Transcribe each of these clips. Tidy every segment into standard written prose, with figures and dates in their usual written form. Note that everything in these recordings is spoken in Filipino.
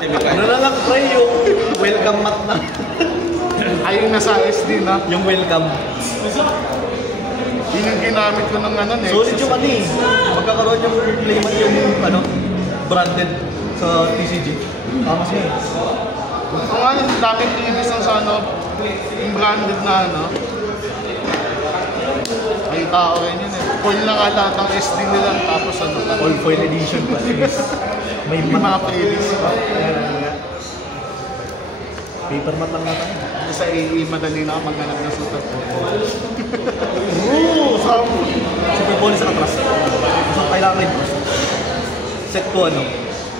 Ano na lang pre, yung welcome mat na. Ay, yung nasa SD na. Yung welcome. Yun yung ginamit ko ng ano, Nexus. Solid yung ano eh. Magkakaroon yung playmat yung ano, branded sa TCG. Tama siya eh. Kung ano, daming inis ng sa ano, yung branded na ano. Ay, tao rin yun eh. Foil na nga lahat ng SD nila, tapos ano pa. All foil edition pa. May mga playlist pa. Paper mat lang natin. Sa AE, madali na maghanap ng sutat po. Oo! Super Bowl sa katras. So, kailangan rin. Set ko ano?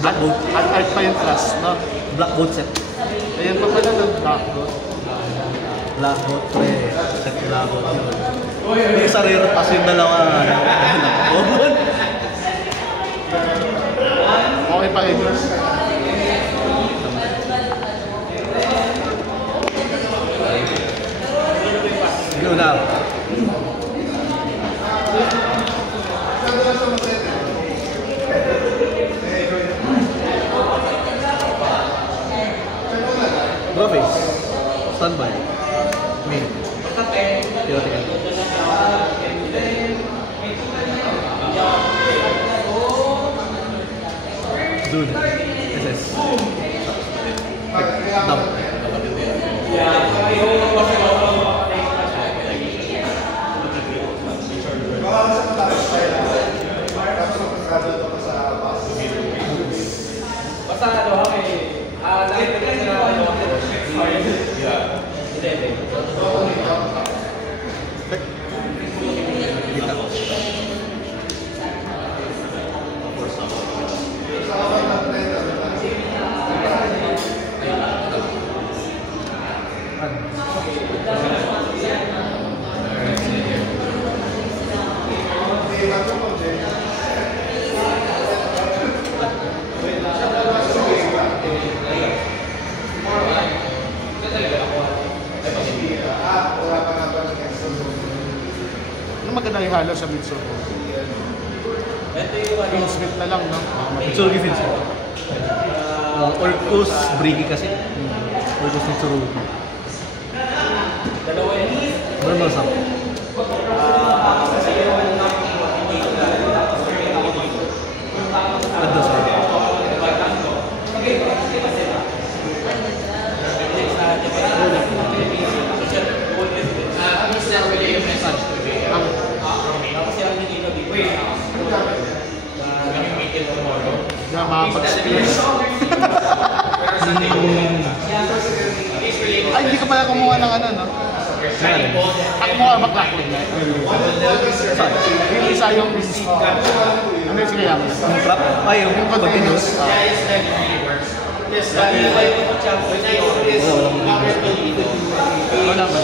Black Bolt. Art pa yung trust, no? Black Bolt set. Ayan pa pala ng Black Bolt. Black Bolt pre. Set Black Bolt yun. Yung isa rare pass yung dalawa. Okay pa rin yun. Go now. Graphics. Standby. Me. Theoretical. Dude. SS. Dump. Basta ano kami, nakita ko sila ano, Ano maganda ihalo sa Mitsuko? Finsmith na lang, no? Mitsurugi Finsmith. Orcus Brigi kasi. Orcus Mitsurugi. Normal sa Adda sa Na makapag-space. Ay, hindi ka pala kumuha ng ano, no? Kumuha ba Blackwood na? Yung isa yung ano yung sige yan? yung trap? Ay, yung continuous. Wala ba?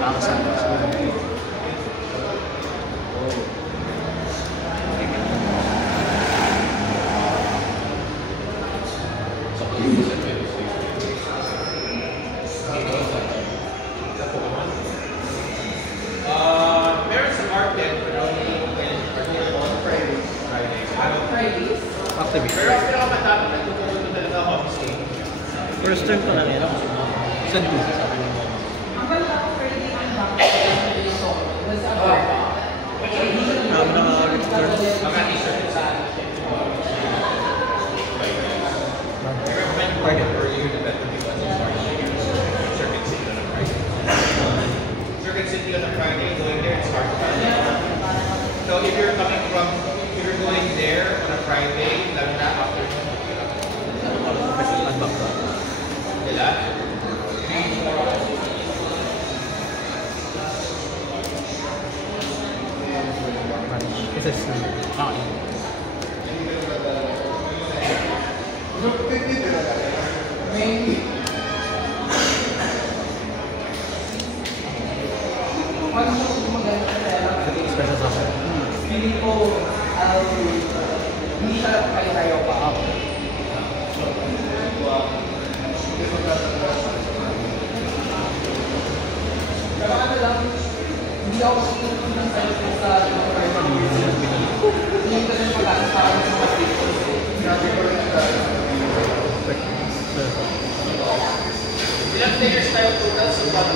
Pakasama. meron sa market, pero on Fridays. Activist. Pero ang pinakamatapos na tutunan ko talaga ako mistake. First turn ko lang yan. Send ko sa sabi mo. Circuit City on a Friday, going there, it's hard to find. So if you're coming from, if you're going there on a Friday, lalo na afternoon, Dila? SS. Special sauce. Ilang players tayo total sa 1?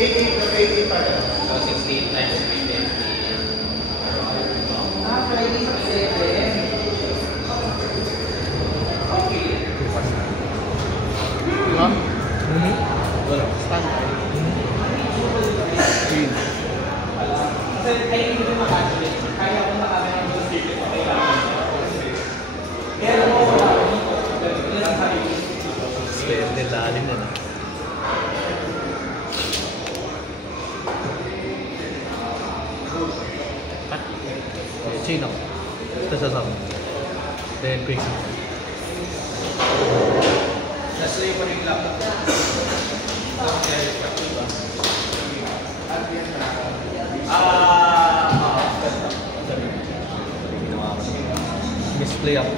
88 pa rin. So 68 times 310. Diba? Wala. Standard. Green. Swerte lalim na. Chino. Special sauce. Then quick. Nasa yung panig lang. Misplay ako.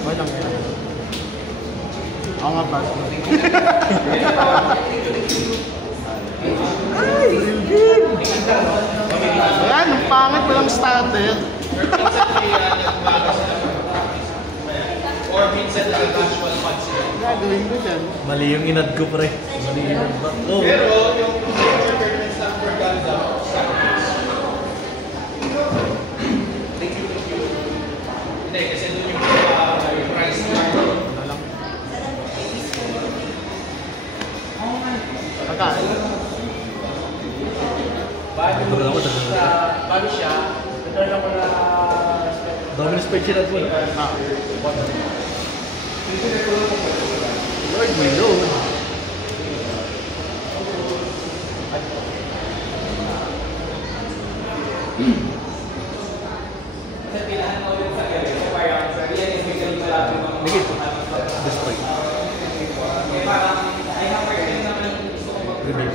Okay lang yan. Ako nga pass. Ayan, ang pangit walang starter. Or minsan na casual funds sila. Gagawin ko dyan. Mali yung inad ko, pre. Mali yung inad ba? Oh. Pero yung signature tournaments lang for Gundam, Saturdays. Hindi, kasi doon yung price card. Pagkain. Bago siya, return ako na Dami na spreadsheet po. Ah. Lord, my Lord. Ligit. Destroy. Review.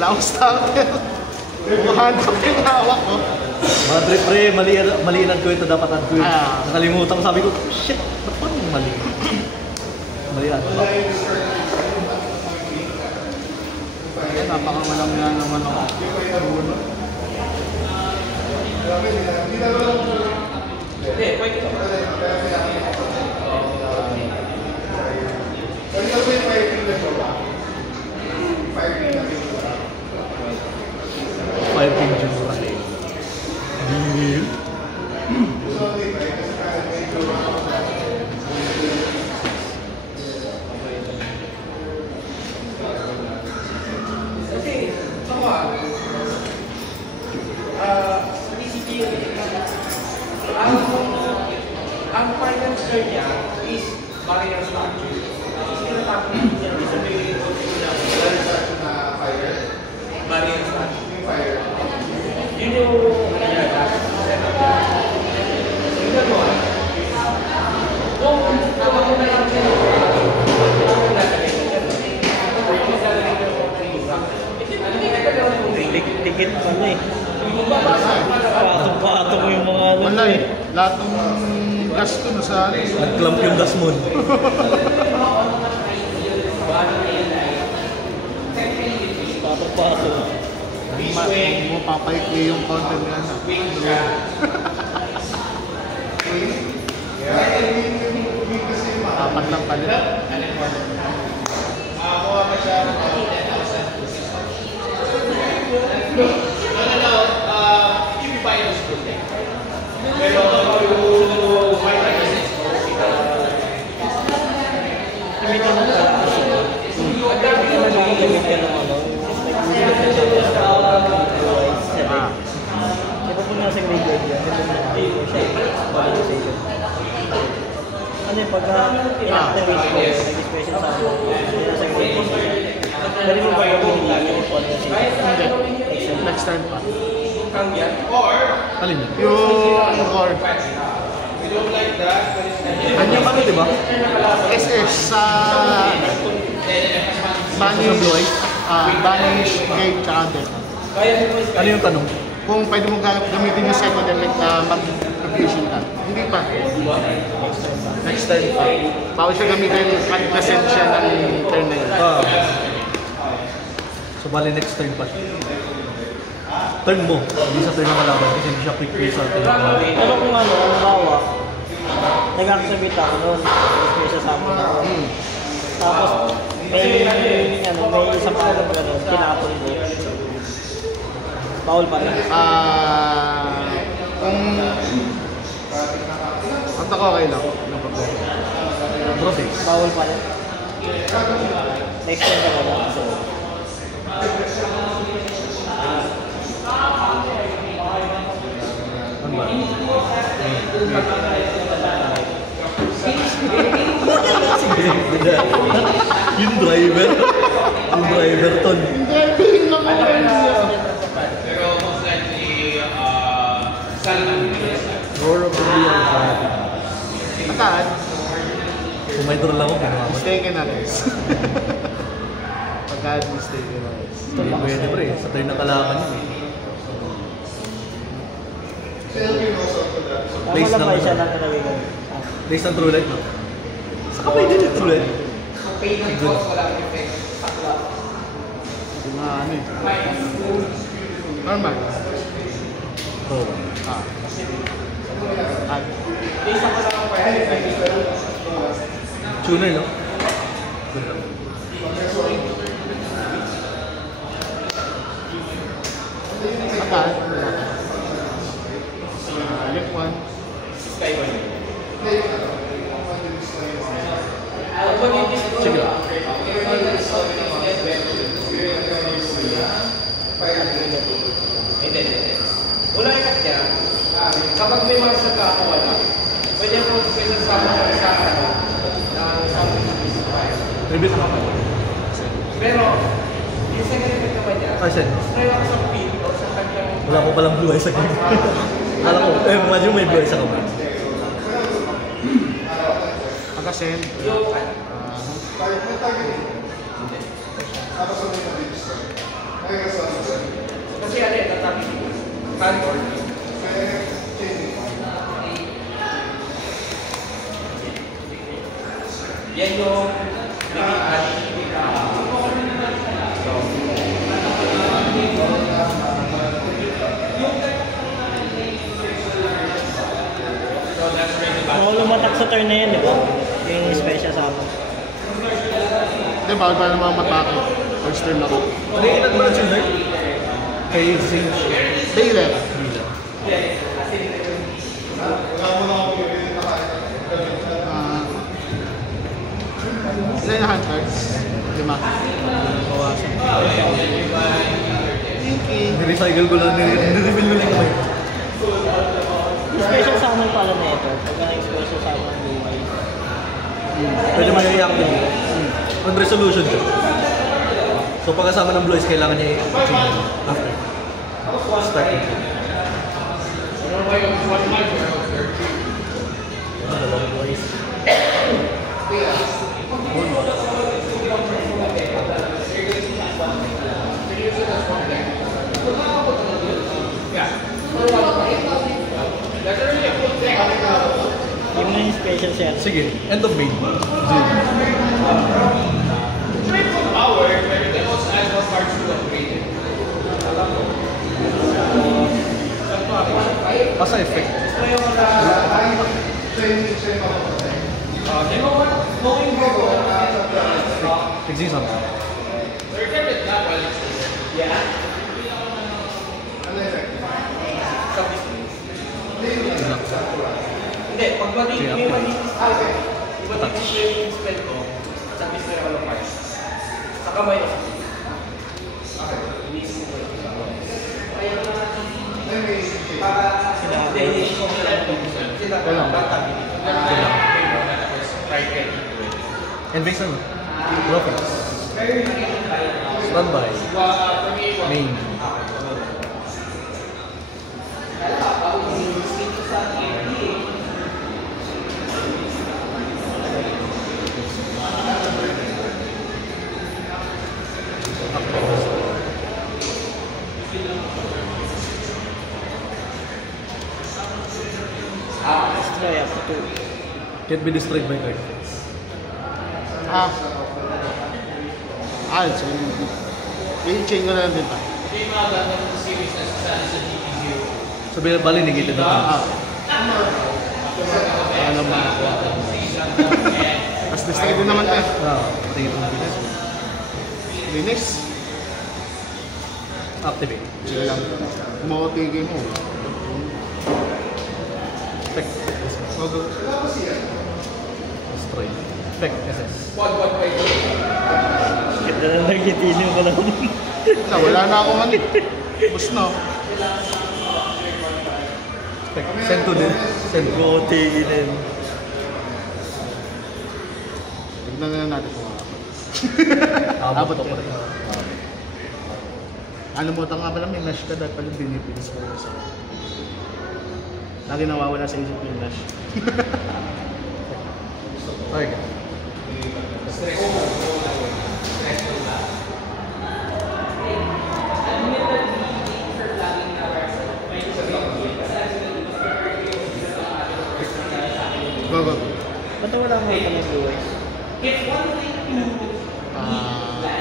Wala akong starter. Bumahantok yung hawak ko. Madre pre, maliinan ko ito, dapat add ko yun. Ah. Nakalimutan ko, sabi ko, shit, ba't pa yung mali? Maliinan ko. Ayan, napakamalang nga naman ako. Hindi, pwede ko. Fire King Junior. Deal. Ang final score niya is barrier statue. Is tinatapos niya sa may barrier statue. Yun yung Tikit pa na eh. Patong-patong yung mga ano. Wala eh. Lahat ng gas ko nasa akin. Nag-clamp yung gas mo. Patong-patong. Hindi mo papaikli yung content nga na. Apat lang pala. kuha pa siya ng 10,000. No. If you buy those good things. Pero yung buy like this, Limit ka na pala kasi. Magkakit ka na limit ka ng ano. Ito po nasa graveyard yan. Ito na siya. Balik sa ito. Ano yung pagka inactivate ko, nag-special sa ako. Nasa graveyard. Pwede mo ba yung hindi yung policy? extend pa. Or, Alin yun? Yung core. we don't like that, but it's Ganyan kami, di ba? SS sa Banish, Banish, Gate, tsaka Delta. Ano yung tanong? Kung pwede mo gamitin yung second element na mag-fusion ka. Hindi pa. Next time pa. Bawal siya gamitin at present siya ng turn na yun. So, bali next turn pa siya. Turn mo, hindi sa turn ng kalaban kasi hindi siya quick play sa turn ng kalaban. Pero kung ano, halimbawa, nag-activate ako noon, may sasama ako. Tapos, may isang pagkakas pa doon, tinapon ko. Foul pa rin. Kung ako okay lang. No problem. Proceed. Foul pa rin. Next time ka ba? Ano ba? Yung driver. Yung driver ton. Hindi lang Pero most likely, Salman. Roar of the Real. Attack. Kung may draw lang ako, ginawa ko. Mistaken na guys. Pagka mistaken na guys. Hindi pwede pre, sa turn ng kalaban yun eh. Tama lang ba siya lang nalagay ko? Based on true light, no? Saka pwede yung true light. Yung mga ano eh. Normal. Oo. Tuner, no? Good lang. Attack. Left one. Sige lang. Hindi. Una ikat niya, kapag may mga sagkakawala, pwede mo sama sa Rebuke mo. Pero, yung second effect naman niya, Ah, sen. try ako sa pin o sa kanyang Wala ko palang blue eye sa game. Alam ko, imagine may blue eye sa kamay. Pagka-send. kasi ano yun, natabi handboard. Yan yung Kung lumatak sa turn na yan, di ba? Yung special sa akin. Hindi, bawal pa naman matake. First turn ako. Ano yung inad mo ng tuner? Kay Zinch. Baylor. Ilan na hunters? 5. Bawasan. Thank you. Nirecycle ko lang, nirefill ko lang yung kamay. Yung special summon pala na ito. Pagka yung special summon ng buhay. Pwede mo i-activate. On resolution siya. So pagkasama ng blue eyes, kailangan niya i-achieve after. Start it. Dalawang blue eyes. Yung na yung special set. Sige, end of main. Zoom. power, pero you can also add more parts to upgrade it. Asa effect? Exist something. Hindi, pag may mag-display yung spell ko, sa display ako ng parts. Sa kamay ako. Inisip ko lang. And Vixen. Profits. Standby. Main. Can't be destroyed by card effects. So i-chain ko na lang din pa. So, bali negated na. Alam mo ako. Tapos destroy din naman tayo. Pati ito. Linis. Activate. Sige lang. Kumakotigay mo. Effect. Go. Destroy. Effect. SS. Ganda na nagitinin ko lang. Wala na akong ano. Bus na. Effect. Send to din. Send to. Tingin. Tignan na natin kung Abot ko pa rin. ano mo nga pala, may nash ka dahil pala dinipilis ko sa lagi nawawala sa isip yung nash. Okay. Go. Ba't wala mo ito ng blue eyes?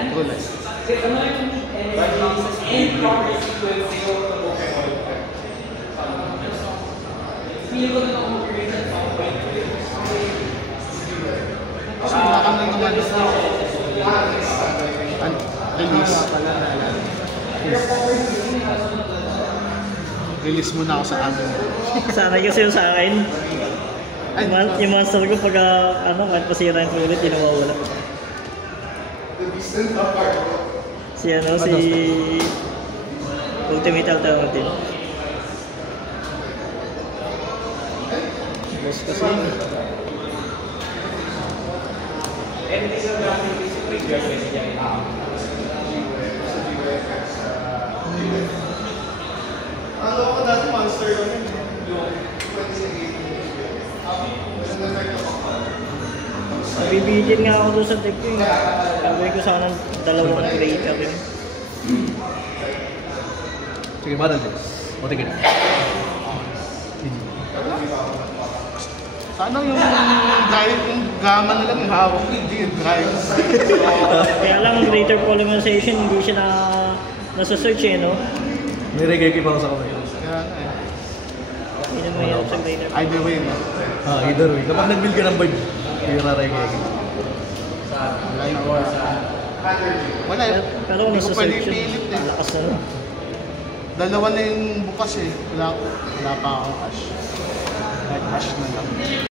Go live. So, nakamay naman release. Release muna ako sa amin. Sanay kasi yung sa akin. Yung monster ko pag kahit pasira yung ulit, yung nawawala. Si Ultimate Alternative. Boss kasi yun. Ano ako dati monster yun? Nabibitin nga ako doon sa deck ko yun. Gagawin ko sana dalawang creator yun. Sige, Battle Jets. O, tigil. Sana yung drive, yung gamma na lang yung hawak, hindi yung drive. Kaya lang ang greater polymerization, hindi siya nasa-search no? May reggae pa ako sa kamay. Kaya nga eh. Hindi naman yan sa greater. Either way, no? Either way. Kapag nag-build ka ng bird, hindi ka reggae. Wala na wala. Wala eh. Pero kung Hindi ko pwede nasa-search yun, ipilit eh. lakas na nun. Dalawa na yung bukas eh. Wala pa akong cash. Kahit cash na lang.